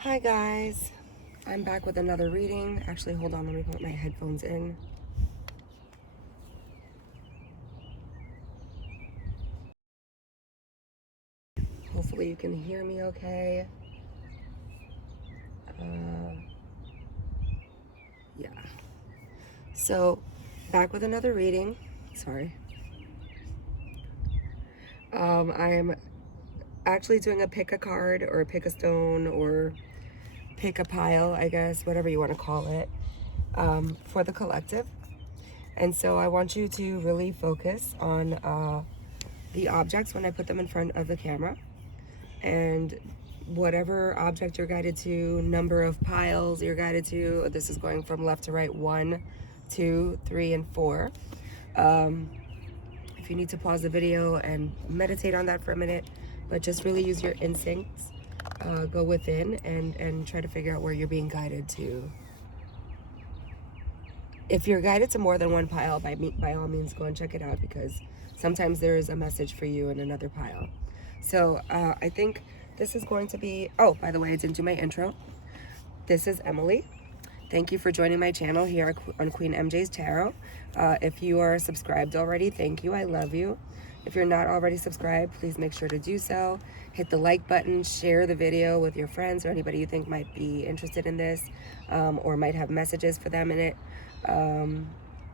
Hi guys, I'm back with another reading. Actually, hold on, let me put my headphones in. Hopefully you can hear me okay. Yeah. So, back with another reading. Sorry. I'm actually doing a pick a card or pick a stone or pick a pile, I guess, whatever you want to call it, for the collective. And so I want you to really focus on the objects when I put them in front of the camera. And whatever object you're guided to, number of piles you're guided to, this is going from left to right, 1, 2, 3, and 4. If you need to pause the video and meditate on that for a minute, but just really use your instincts, go within and try to figure out where you're being guided to. If you're guided to more than one pile, by all means, go and check it out, because sometimes there is a message for you in another pile. So I think this is going to be, oh, by the way, I didn't do my intro. This is Emily. Thank you for joining my channel here on Queen MJ's Tarot. If you are subscribed already, thank you, I love you. If you're not already subscribed, please make sure to do so. Hit the like button, share the video with your friends or anybody you think might be interested in this, or might have messages for them in it.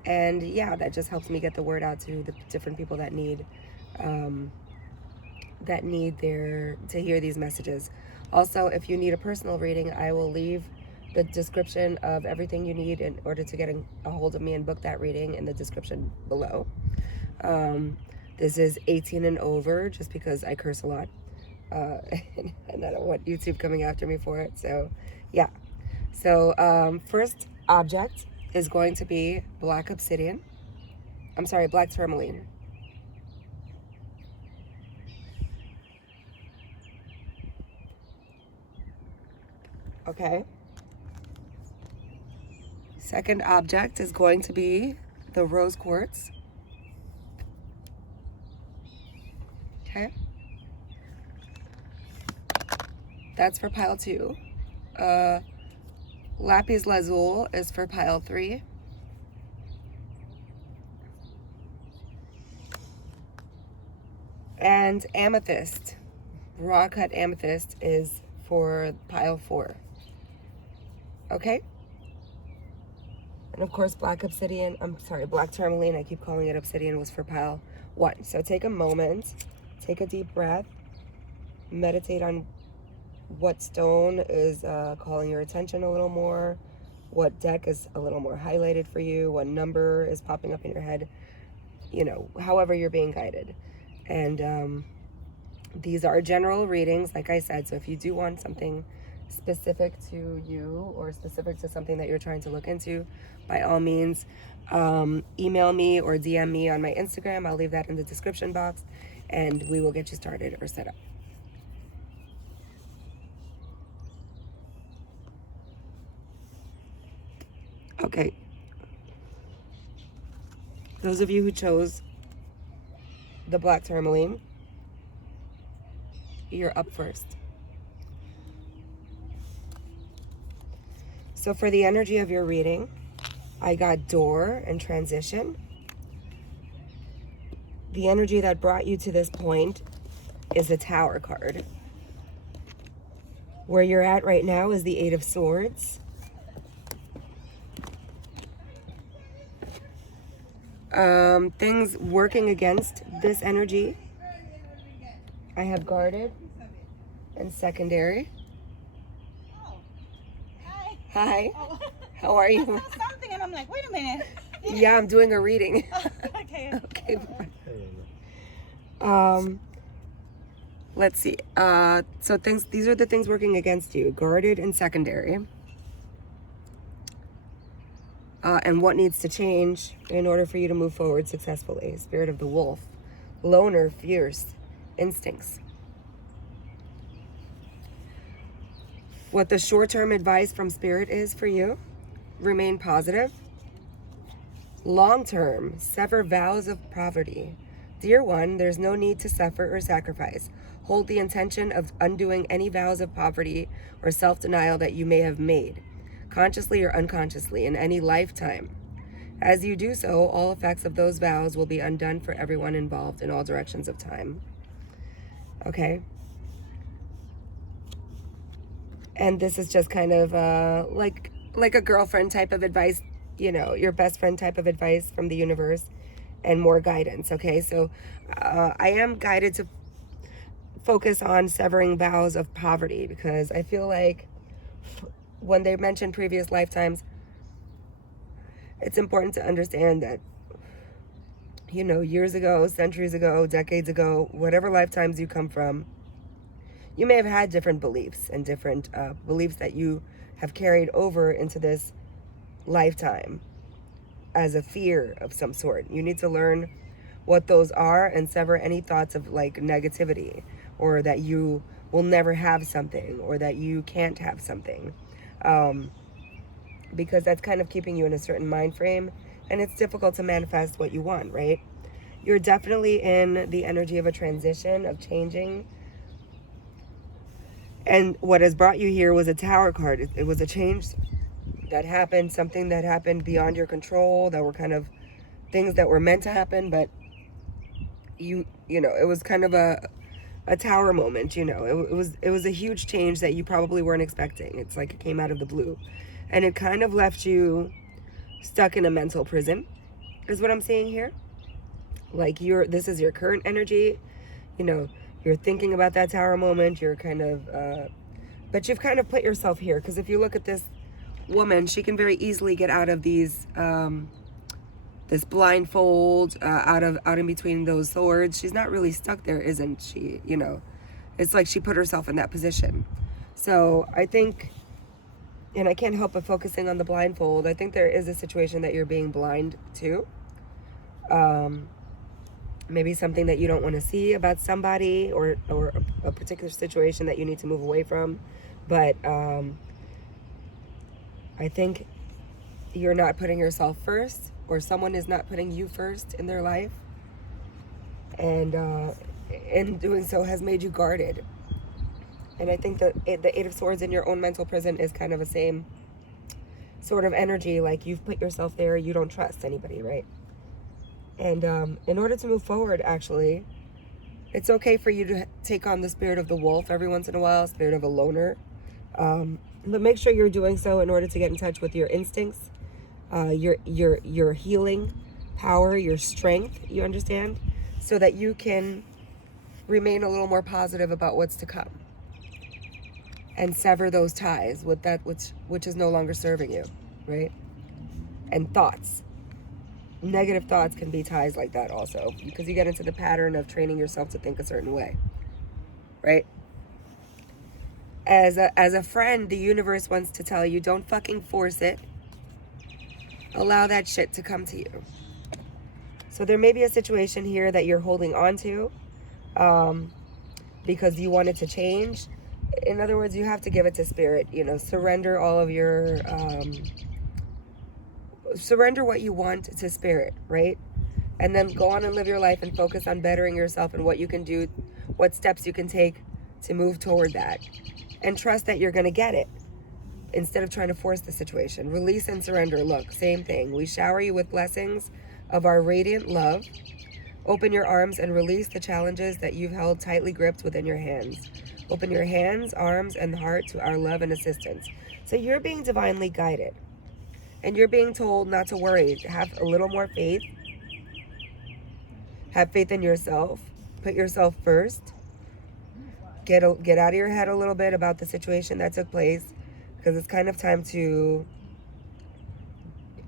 And yeah, that just helps me get the word out to the different people that need to hear these messages. Also, if you need a personal reading, I will leave the description of everything you need in order to get a hold of me and book that reading in the description below. This is 18 and over, just because I curse a lot, and I don't want YouTube coming after me for it. So yeah. So first object is going to be black obsidian. I'm sorry, black tourmaline. Okay. Second object is going to be the rose quartz. Okay. That's for pile 2. Lapis lazuli is for pile 3. And amethyst, raw cut amethyst, is for pile 4. Okay? And of course, black tourmaline, I keep calling it obsidian, was for pile 1. So take a moment, take a deep breath, meditate on what stone is calling your attention a little more, what deck is a little more highlighted for you, what number is popping up in your head, you know, however you're being guided. And these are general readings, like I said, so if you do want something specific to you or specific to something that you're trying to look into, by all means, email me or DM me on my Instagram. I'll leave that in the description box, and we will get you started or set up. Okay. Those of you who chose the black tourmaline, you're up first. So for the energy of your reading, I got door and transition. The energy that brought you to this point is the Tower card. Where you're at right now is the 8 of Swords. Things working against this energy, I have guarded and secondary. Oh, hi. Hi. Oh. How are you? I saw something and I'm like, wait a minute. Yeah, I'm doing a reading. Okay. Okay. Let's see. So these are the things working against you: guarded and secondary. And what needs to change in order for you to move forward successfully? Spirit of the wolf, loner, fierce, instincts. What the short-term advice from Spirit is for you: remain positive. Long-term, sever vows of poverty. Dear one, there's no need to suffer or sacrifice. Hold the intention of undoing any vows of poverty or self-denial that you may have made, consciously or unconsciously, in any lifetime. As you do so, all effects of those vows will be undone for everyone involved in all directions of time. Okay? And this is just kind of like a girlfriend type of advice, you know, your best friend type of advice from the universe, and more guidance. Okay, so I am guided to focus on severing vows of poverty, because I feel like when they mention previous lifetimes, it's important to understand that, you know, years ago, centuries ago, decades ago, whatever lifetimes you come from, you may have had different beliefs and different beliefs that you have carried over into this lifetime as a fear of some sort. You need to learn what those are and sever any thoughts of like negativity, or that you will never have something, or that you can't have something, because that's kind of keeping you in a certain mind frame, and it's difficult to manifest what you want, right? You're definitely in the energy of a transition, of changing. And what has brought you here was a Tower card. It was a change that happened, something that happened beyond your control, that were kind of things that were meant to happen, but you know, it was kind of a Tower moment, you know. It was a huge change that you probably weren't expecting. It's like it came out of the blue. And it kind of left you stuck in a mental prison, is what I'm seeing here. Like this is your current energy, you know, you're thinking about that Tower moment, you're kind of, but you've kind of put yourself here, because if you look at this woman, she can very easily get out of these, this blindfold, out in between those swords. She's not really stuck there, isn't she? You know, it's like she put herself in that position. So I think, and I can't help but focusing on the blindfold, I think there is a situation that you're being blind to. Maybe something that you don't want to see about somebody, or a particular situation that you need to move away from. But I think you're not putting yourself first, or someone is not putting you first in their life. And in doing so has made you guarded. And I think that the Eight of Swords in your own mental prison is kind of the same sort of energy. Like, you've put yourself there, you don't trust anybody, right? And in order to move forward, actually, it's okay for you to take on the spirit of the wolf every once in a while, spirit of a loner. But make sure you're doing so in order to get in touch with your instincts, your healing power, your strength, you understand? So that you can remain a little more positive about what's to come. And sever those ties with that which is no longer serving you, right? And thoughts. Negative thoughts can be ties like that also, because you get into the pattern of training yourself to think a certain way, right? As a friend, the universe wants to tell you, don't fucking force it. Allow that shit to come to you. So there may be a situation here that you're holding on to because you want it to change. In other words, you have to give it to spirit, you know, surrender all of your... surrender what you want to spirit, right? And then go on and live your life and focus on bettering yourself and what you can do, what steps you can take to move toward that. And trust that you're going to get it instead of trying to force the situation. Release and surrender. Look, same thing. We shower you with blessings of our radiant love. Open your arms and release the challenges that you've held tightly gripped within your hands. Open your hands, arms, and heart to our love and assistance. So you're being divinely guided. And you're being told not to worry. Have a little more faith. Have faith in yourself. Put yourself first. Get out of your head a little bit about the situation that took place, because it's kind of time to,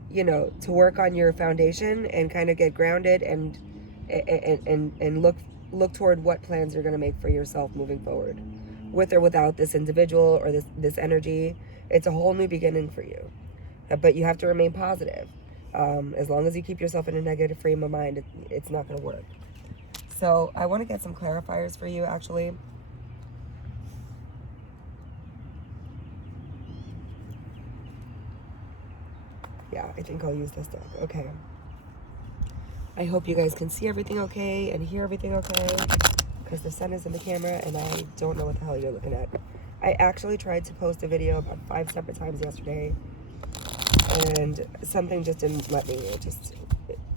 you know, to work on your foundation and kind of get grounded and look toward what plans you're going to make for yourself moving forward, with or without this individual or this energy. It's a whole new beginning for you. But you have to remain positive. As long as you keep yourself in a negative frame of mind, it's not going to work. So I want to get some clarifiers for you, actually. Yeah, I think I'll use this deck. Okay. I hope you guys can see everything okay and hear everything okay. because the sun is in the camera and I don't know what the hell you're looking at. I actually tried to post a video about 5 separate times yesterday, and something just didn't let me.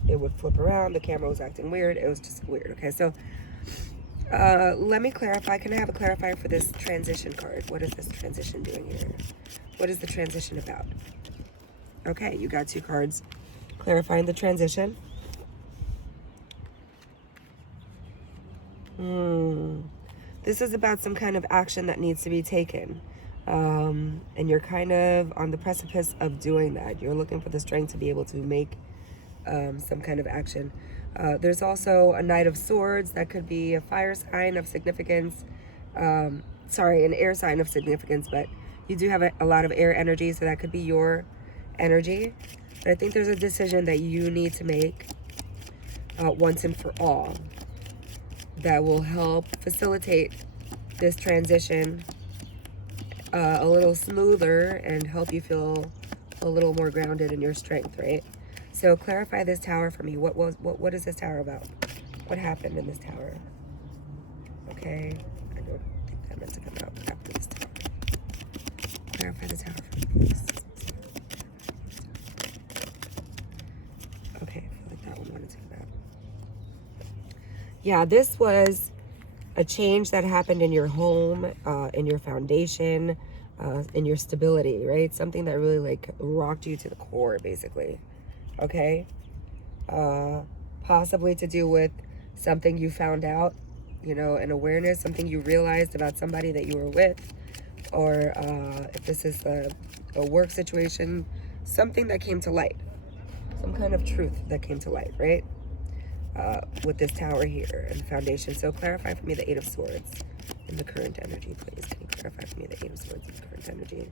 It would flip around. The camera was acting weird. It was just weird. Okay, so let me clarify. Can I have a clarifier for this transition card? What is this transition doing here? What is the transition about? Okay, you got 2 cards clarifying the transition. This is about some kind of action that needs to be taken. And you're kind of on the precipice of doing that. You're looking for the strength to be able to make some kind of action. There's also a Knight of Swords. That could be a fire sign of significance. Sorry, an air sign of significance, but you do have a lot of air energy, so that could be your energy. But I think there's a decision that you need to make once and for all that will help facilitate this transition a little smoother and help you feel a little more grounded in your strength, right? So clarify this tower for me. What is this tower about? What happened in this tower? Okay, I don't think that meant to come out after this tower. Clarify the tower for me, please. Okay, I feel like that one wanted to come out. Yeah, this was a change that happened in your home, in your foundation, in your stability, right? Something that really like rocked you to the core, basically. Okay? Possibly to do with something you found out, you know, an awareness, something you realized about somebody that you were with, or if this is a work situation, something that came to light, some kind of truth that came to light, right? With this tower here and the foundation. So clarify for me the 8 of Swords in the current energy, please. Can you clarify for me the 8 of Swords in the current energy?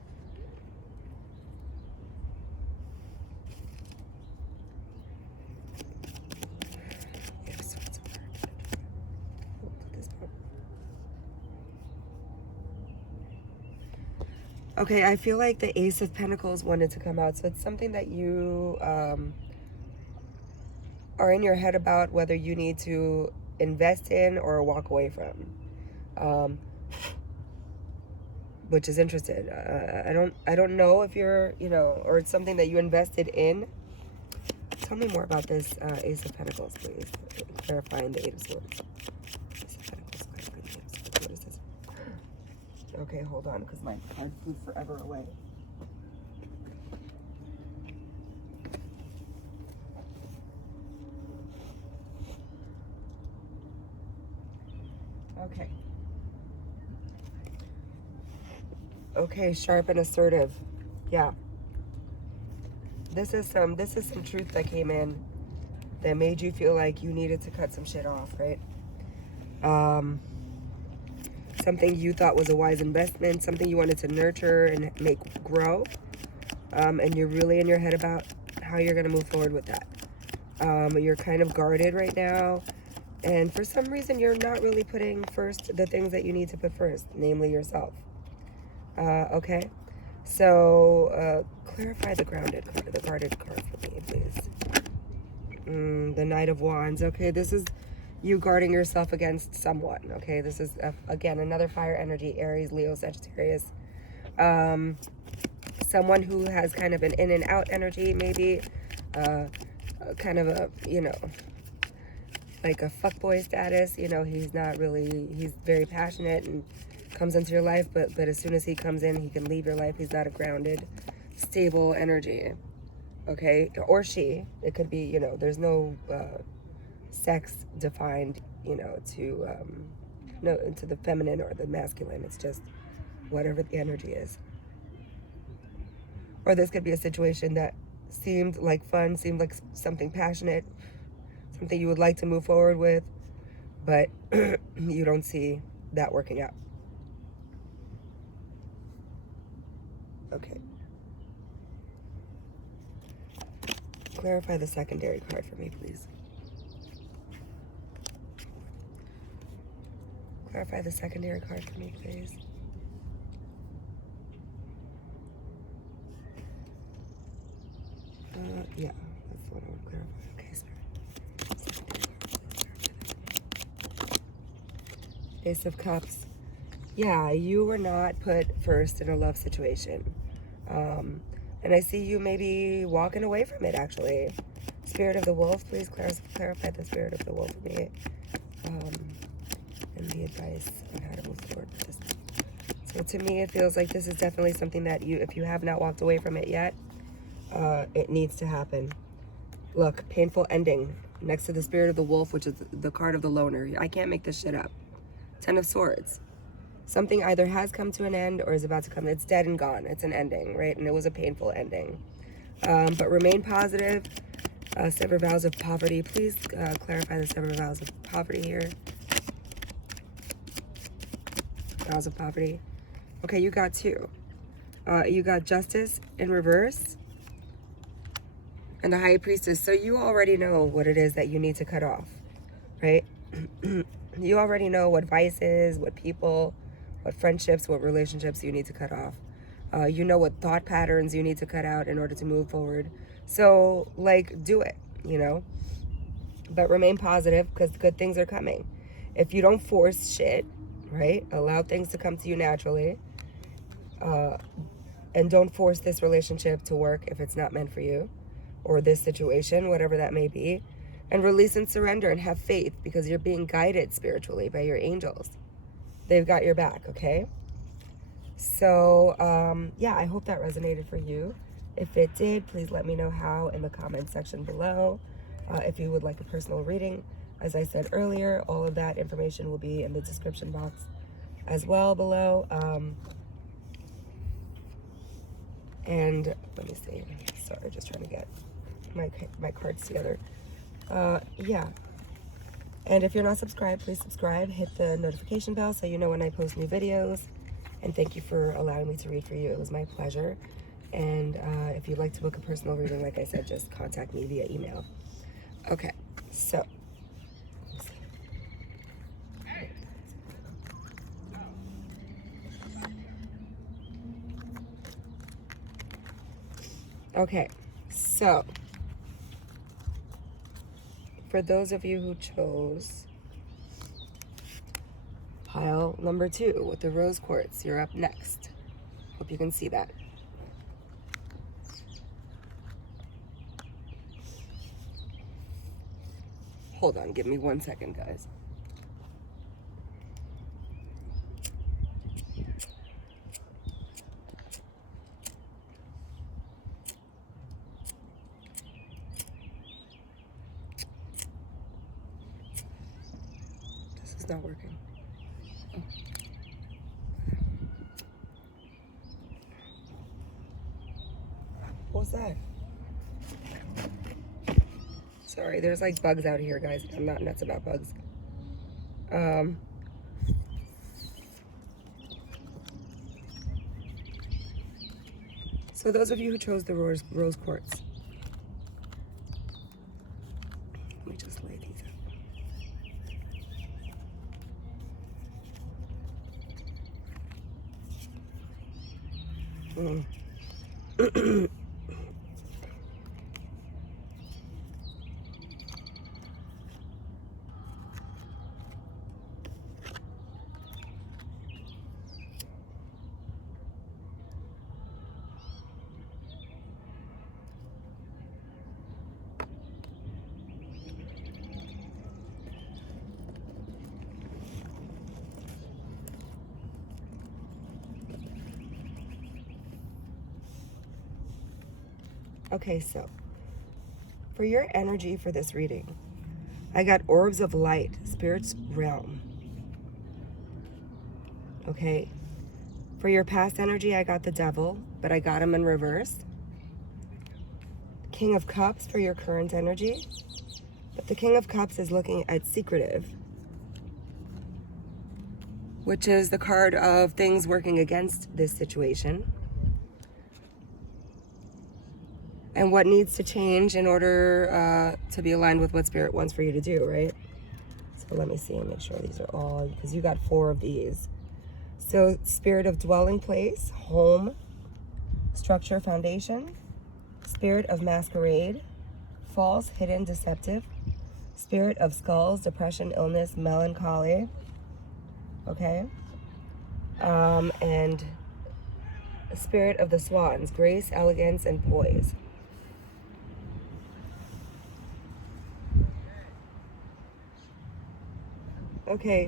Okay, I feel like the Ace of Pentacles wanted to come out. So it's something that you are in your head about whether you need to invest in or walk away from, which is interesting. I don't know if you're, you know, or it's something that you invested in. Tell me more about this Ace of Pentacles, please. Clarifying the 8 of Swords. Ace of Pentacles, clarifying the 8 of Swords. What is this? Okay, hold on, because my card flew forever away. Okay. Okay, sharp and assertive. Yeah. This is some truth that came in that made you feel like you needed to cut some shit off, right? Something you thought was a wise investment, something you wanted to nurture and make grow. And you're really in your head about how you're gonna move forward with that. You're kind of guarded right now. And for some reason, you're not really putting first the things that you need to put first, namely yourself. Okay? So, clarify the guarded card for me, please. The Knight of Wands. Okay, this is you guarding yourself against someone. Okay, this is, again, another fire energy, Aries, Leo, Sagittarius. Someone who has kind of an in and out energy, maybe. Kind of a, you know, like a fuckboy status, you know, he's very passionate and comes into your life, but as soon as he comes in, he can leave your life. He's not a grounded, stable energy, okay? Or she, it could be, you know, there's no sex defined, you know, to the feminine or the masculine. It's just whatever the energy is. Or this could be a situation that seemed like fun, seemed like something passionate, something you would like to move forward with, but you don't see that working out. Okay. Clarify the secondary card for me, please. Clarify the secondary card for me, please. Yeah, that's what I want to clarify. Okay, sorry. Ace of Cups. Yeah, you were not put first in a love situation. And I see you maybe walking away from it, actually. Spirit of the Wolf, please clarify the Spirit of the Wolf for me. And the advice on how to move forward with this. So to me, it feels like this is definitely something that if you have not walked away from it yet, it needs to happen. Look, painful ending next to the Spirit of the Wolf, which is the card of the loner. I can't make this shit up. 10 of Swords. Something either has come to an end or is about to come. It's dead and gone. It's an ending, right? And it was a painful ending. But remain positive. Sever vows of poverty. Please clarify the sever vows of poverty here. Vows of poverty. Okay, you got 2. You got Justice in reverse. And the High Priestess. So you already know what it is that you need to cut off, right? You already know what vices, what people, what friendships, what relationships you need to cut off. You know what thought patterns you need to cut out in order to move forward. So, like, do it, you know? But remain positive, because good things are coming. If you don't force shit, right? Allow things to come to you naturally. And don't force this relationship to work if it's not meant for you. Or this situation, whatever that may be. And release and surrender and have faith, because you're being guided spiritually by your angels. They've got your back, okay? So, yeah, I hope that resonated for you. If it did, please let me know how in the comment section below. If you would like a personal reading, as I said earlier, all of that information will be in the description box as well below. And let me see. Sorry, just trying to get my cards together. Yeah. And if you're not subscribed, please subscribe. Hit the notification bell so you know when I post new videos. And thank you for allowing me to read for you. It was my pleasure. And if you'd like to book a personal reading, like I said, just contact me via email. Okay, so. Okay, so. For those of you who chose pile number 2 with the rose quartz, you're up next. Hope you can see that. Hold on, give me 1 second, guys. This is not working. Oh. What's that? Sorry, there's like bugs out here, guys. I'm not nuts about bugs. So those of you who chose the rose quartz, let me just lay these out. Okay, so for your energy for this reading, I got orbs of light, spirit's realm. Okay. For your past energy, I got the devil, but I got him in reverse. King of Cups for your current energy. But the King of Cups is looking at secretive, which is the card of things working against this situation. And what needs to change in order to be aligned with what Spirit wants for you to do, right? So let me see and make sure these are all, because you got 4 of these. So Spirit of dwelling place, home, structure, foundation. Spirit of masquerade, false, hidden, deceptive. Spirit of skulls, depression, illness, melancholy. okay? And spirit of the swans, grace, elegance, and poise. Okay,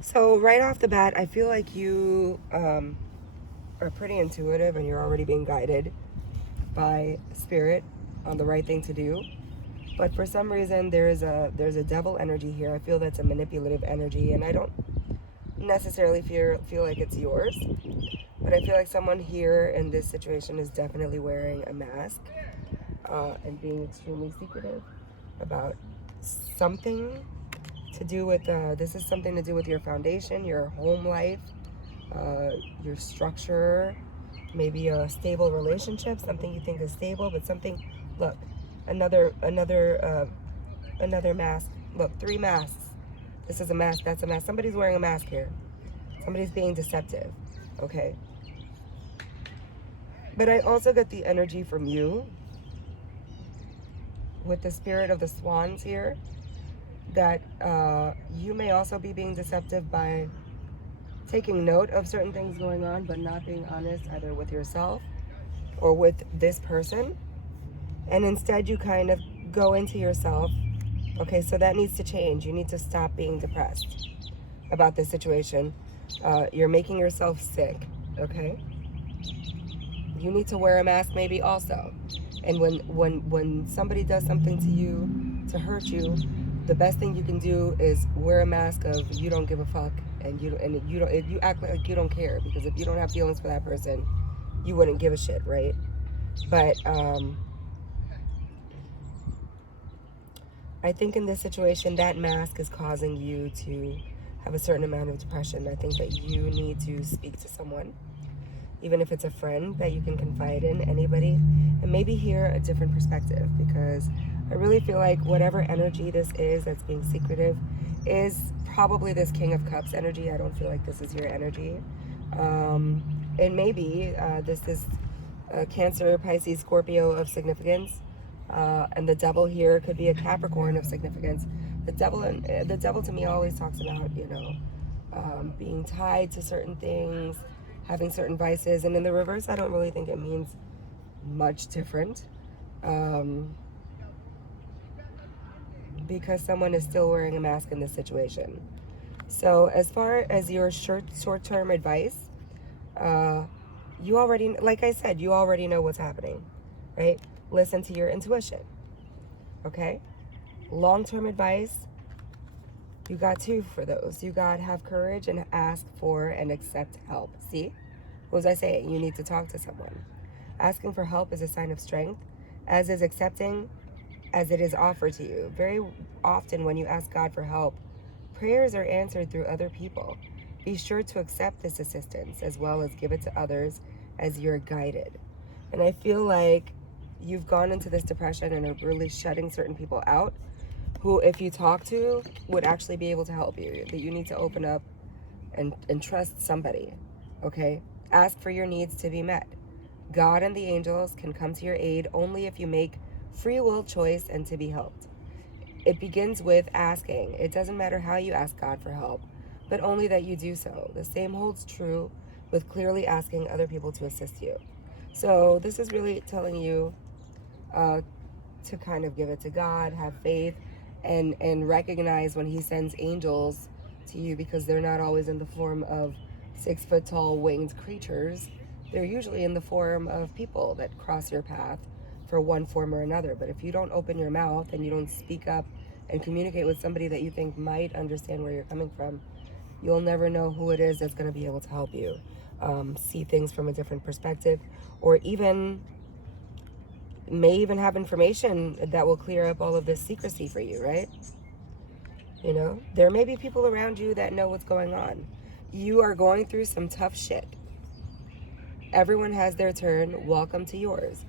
so right off the bat, I feel like you are pretty intuitive and you're already being guided by spirit on the right thing to do. But for some reason, there's a devil energy here. I feel that's a manipulative energy, and I don't necessarily feel like it's yours. But I feel like someone here in this situation is definitely wearing a mask and being extremely secretive about something to do with, this is something to do with your foundation, your home life, your structure, maybe a stable relationship, something you think is stable, but something, look, another mask. Look, 3 masks. This is a mask, that's a mask. Somebody's wearing a mask here. Somebody's being deceptive, okay? But I also get the energy from you with the spirit of the swans here, that you may also be being deceptive by taking note of certain things going on, but not being honest either with yourself or with this person. And instead you kind of go into yourself. Okay, so that needs to change. You need to stop being depressed about this situation. You're making yourself sick, okay? You need to wear a mask maybe also. And when somebody does something to you to hurt you, the best thing you can do is wear a mask of you don't give a fuck, and you act like you don't care, because if you don't have feelings for that person, you wouldn't give a shit, right? But I think in this situation, that mask is causing you to have a certain amount of depression. I think that you need to speak to someone, even if it's a friend that you can confide in, anybody, and maybe hear a different perspective, because I really feel like whatever energy this is that's being secretive is probably this King of Cups energy. I don't feel like this is your energy. And maybe this is Cancer, Pisces, Scorpio of significance. And the devil here could be a Capricorn of significance. The devil to me always talks about, being tied to certain things, having certain vices. And in the reverse, I don't really think it means much different. Because someone is still wearing a mask in this situation. So as far as your short-term advice, you already, like I said, you already know what's happening, right? Listen to your intuition, okay? Long-term advice, you got 2 for those. You got have courage and ask for and accept help. See? What was I saying? You need to talk to someone. Asking for help is a sign of strength, as is accepting as it is offered to you. Very often when you ask God for help, prayers are answered through other people. Be sure to accept this assistance as well as give it to others as you're guided. And I feel like you've gone into this depression and are really shutting certain people out who, if you talk to, would actually be able to help you. That you need to open up and trust somebody, okay? Ask for your needs to be met. God and the angels can come to your aid only if you make free will choice and to be helped. It begins with asking. It doesn't matter how you ask God for help, but only that you do so. The same holds true with clearly asking other people to assist you. So this is really telling you to kind of give it to God, have faith, and recognize when he sends angels to you, because they're not always in the form of 6-foot-tall winged creatures. They're usually in the form of people that cross your path for one form or another. But if you don't open your mouth and you don't speak up and communicate with somebody that you think might understand where you're coming from, you'll never know who it is that's going to be able to help you see things from a different perspective, or may even have information that will clear up all of this secrecy for you, right? There may be people around you that know what's going on. You are going through some tough shit. Everyone has their turn. Welcome to yours.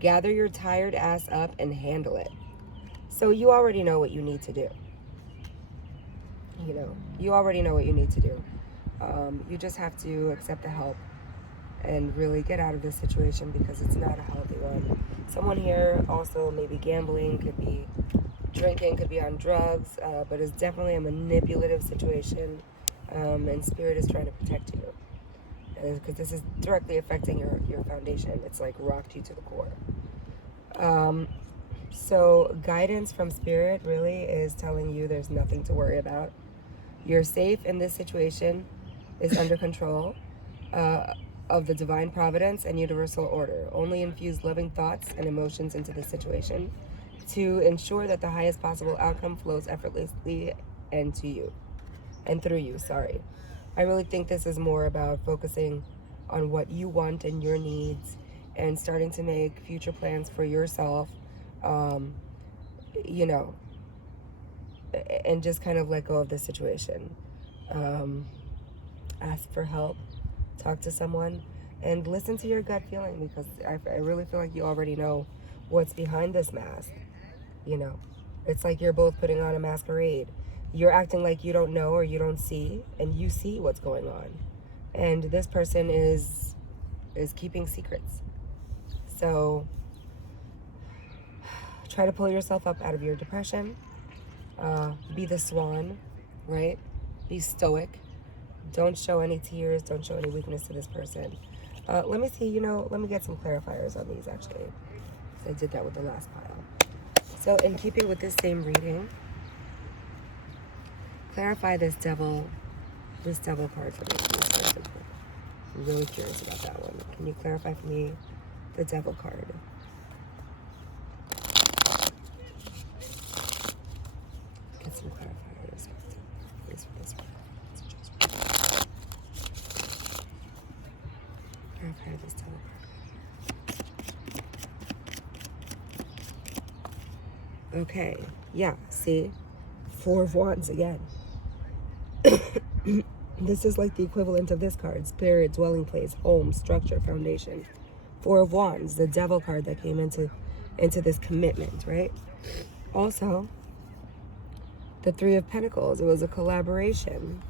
Gather your tired ass up and handle it. So you already know what you need to do. You already know what you need to do. You just have to accept the help and really get out of this situation, because it's not a healthy one. Someone here also maybe gambling, could be drinking, could be on drugs, but it's definitely a manipulative situation, and Spirit is trying to protect you. Because this is directly affecting your foundation. It's like rocked you to the core. So guidance from Spirit really is telling you there's nothing to worry about. You're safe in this situation, is under control of the divine providence and universal order. Only infuse loving thoughts and emotions into this situation to ensure that the highest possible outcome flows effortlessly and through you. I really think this is more about focusing on what you want and your needs, and starting to make future plans for yourself, you know, and just kind of let go of the situation. Ask for help, talk to someone, and listen to your gut feeling, because I really feel like you already know what's behind this mask. You know, it's like you're both putting on a masquerade. You're acting like you don't know or you don't see, and you see what's going on. And this person is keeping secrets. So try to pull yourself up out of your depression. Be the swan, right? Be stoic. Don't show any tears. Don't show any weakness to this person. Let me see, let me get some clarifiers on these, actually. I did that with the last pile. So in keeping with this same reading, clarify this devil card for me, please. I'm really curious about that one. Can you clarify for me the devil card? Get some clarifiers, please, for this one. Clarify this devil card. Okay, yeah, see? 4 of Wands again. This is like the equivalent of this card: spirit, dwelling place, home, structure, foundation. 4 of Wands, the devil card that came into this commitment, right? Also, the 3 of Pentacles, it was a collaboration.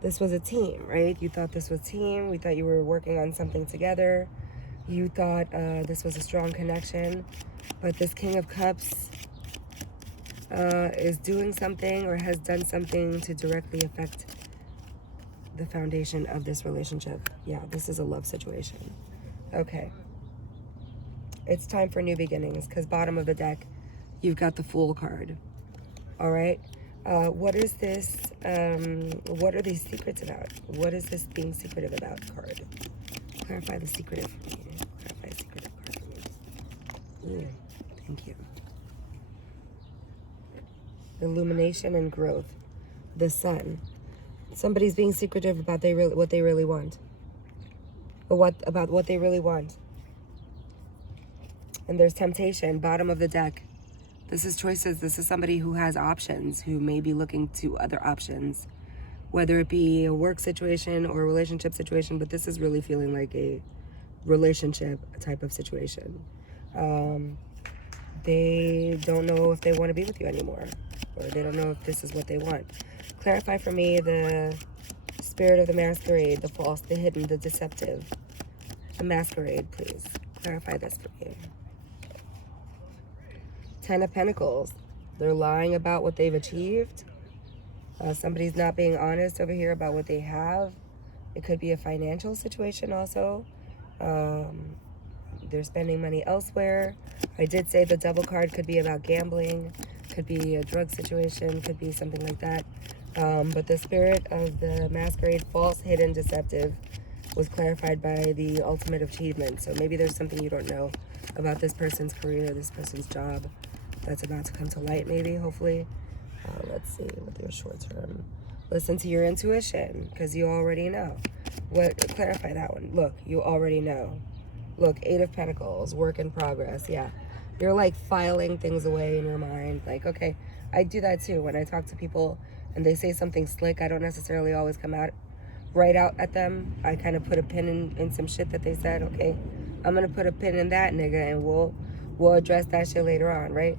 This was a team, right? You thought this was team. We thought you were working on something together. You thought this was a strong connection. But this King of Cups is doing something or has done something to directly affect the foundation of this relationship. Yeah, this is a love situation. Okay. It's time for new beginnings, because bottom of the deck, you've got the Fool card. All right? What is this? What are these secrets about? What is this being secretive about card? Clarify the secretive for me. Clarify the secretive card for me. Ooh, thank you. Illumination and growth. The Sun. Somebody's being secretive about what they really want. About what they really want. And there's temptation, bottom of the deck. This is choices. This is somebody who has options, who may be looking to other options, whether it be a work situation or a relationship situation, but this is really feeling like a relationship type of situation. They don't know if they want to be with you anymore, or they don't know if this is what they want. Clarify for me the spirit of the masquerade, the false, the hidden, the deceptive. The masquerade, please. Clarify this for me. 10 of Pentacles. They're lying about what they've achieved. Somebody's not being honest over here about what they have. It could be a financial situation also. They're spending money elsewhere. I did say the Devil card could be about gambling. Could be a drug situation. Could be something like that. But the spirit of the masquerade, false, hidden, deceptive, was clarified by the ultimate achievement. So maybe there's something you don't know about this person's career, this person's job, that's about to come to light, maybe, hopefully. Let's see, with your short term. Listen to your intuition, because you already know. Clarify that one. Look, you already know. Look, 8 of Pentacles, work in progress. Yeah, you're like filing things away in your mind. Like, okay, I do that too. When I talk to people and they say something slick, I don't necessarily always come out right out at them. I kind of put a pin in some shit that they said. Okay, I'm gonna put a pin in that nigga, and we'll address that shit later on, right?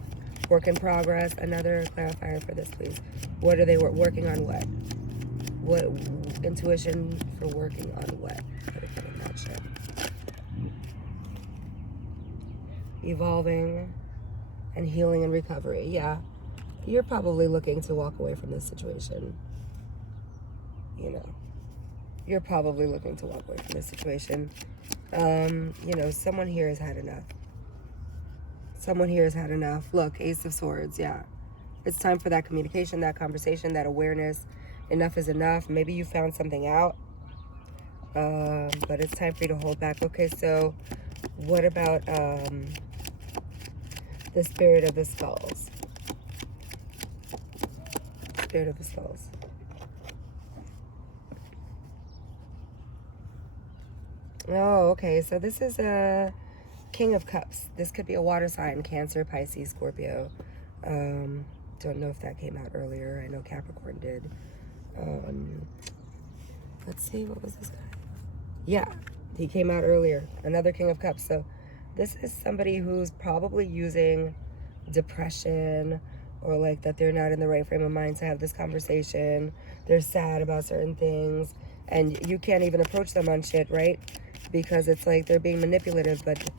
Work in progress. Another clarifier for this, please. What are they working on? What intuition for working on what? Put a pin in that shit. Evolving and healing and recovery. Yeah, you're probably looking to walk away from this situation. You know, you're probably looking to walk away from this situation. You know, someone here has had enough. Someone here has had enough. Look, Ace of Swords, yeah. It's time for that communication, that conversation, that awareness. Enough is enough. Maybe you found something out, but it's time for you to hold back. Okay, so what about the Spirit of the Skulls? Spirit of the Skulls. Oh, okay, so this is a King of Cups. This could be a water sign, Cancer, Pisces, Scorpio. Don't know if that came out earlier. I know Capricorn did. Let's see, what was this guy? Yeah, he came out earlier. Another King of Cups. So this is somebody who's probably using depression, or like that they're not in the right frame of mind to have this conversation. They're sad about certain things, and you can't even approach them on shit, right? Because it's like they're being manipulative, but